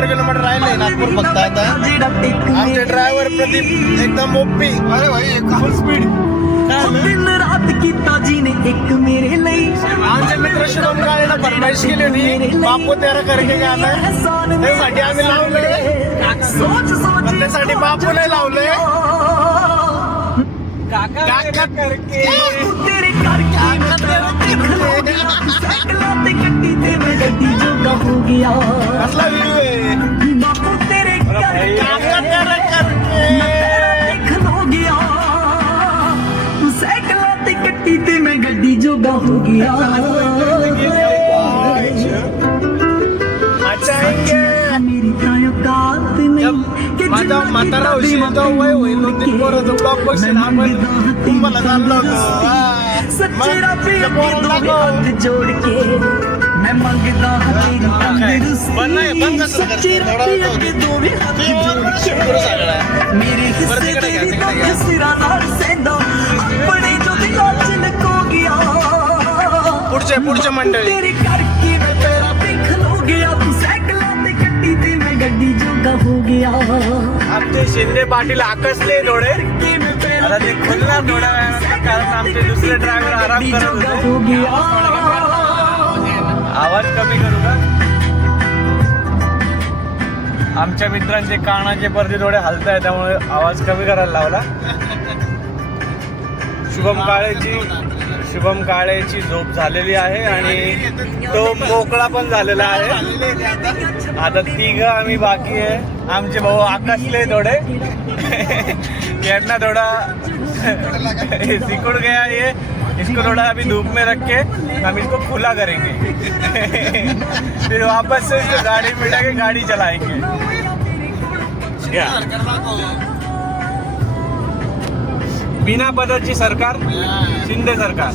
100 kilometre राहिले नागपूर फक्त आता. आमचे ड्रायव्हर प्रदीप एकदम ओपी. अरे भाई फुल स्पीड. दिन रात कीता जीने एक मेरे लिए. आमचे मित्र शुभम काळेला फरमाईश केली होती बापू तेरा करके गाणं. त्यासाठी आम्ही लावलंय. सोच सोच त्यासाठी बापू नाही लावलंय. काका करके तेरे करके साइकिलों ते गड्डी ते मैं गड्डी जोगा हो गया. कसला व्ह्यू आहे. बापू तेरे करके काका तेरा करके देखन हो गया. साइकिलों ते गड्डी ते मैं गड्डी जोगा हो गया. मेरी तायो कात नहीं कि माझा म्हातारा होशील तो वय होईल 2-3 पोराचं ब्लॉग बघशील आपण तुम्हाला चाललो होतो. सच्चे रब के दो हाथ जोड़ के मैं मांगता हूं तेरी तंदुरुस्ती. सच्चे रब के दो हाथ जोड़ के मेरे हिस्से तेरी तो सिरा नाल सेंदा अपने जो दिलों च लको गया. पुढचे मंडळी तेरे करके मैं तेरा देखन हो गया. तू साइकिलां ते गड्डी ते मैं गड्डी जोगा हो गया. आमचे शिंदे पाटील आकसले डोळे. आता ते खुलणार थोड्या वेळानंतर कारण आमचे दुसरे ड्रायव्हर आराम करत होते. हो गया. आवाज कमी करू का. आमच्या मित्रांचे कानाचे पडदे थोडे हलताय त्यामुळे आवाज कमी करायला लावला. शुभम काळेची झोप झालेली आहे आणि तो मोकळा पण झालेला आहे. आता तिघ आम्ही बाकी आहे. आमचे भाऊ आकाशले थोडे यांना थोड़ा सिकुड़ गया ये. इसको थोड़ा अभी धूप में रख के हम इसको खुला करेंगे. फिर वापस से इसको गाड़ी में बिठा के गाड़ी चलाएंगे. बिना पदाची सरकार शिंदे सरकार.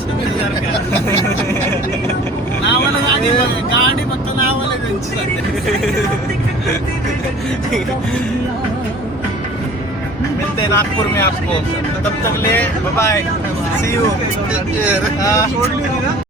गाडी फक्त नावाला मिलते हैं नागपुर में आपको. तब तक ले बाय बाय. C you.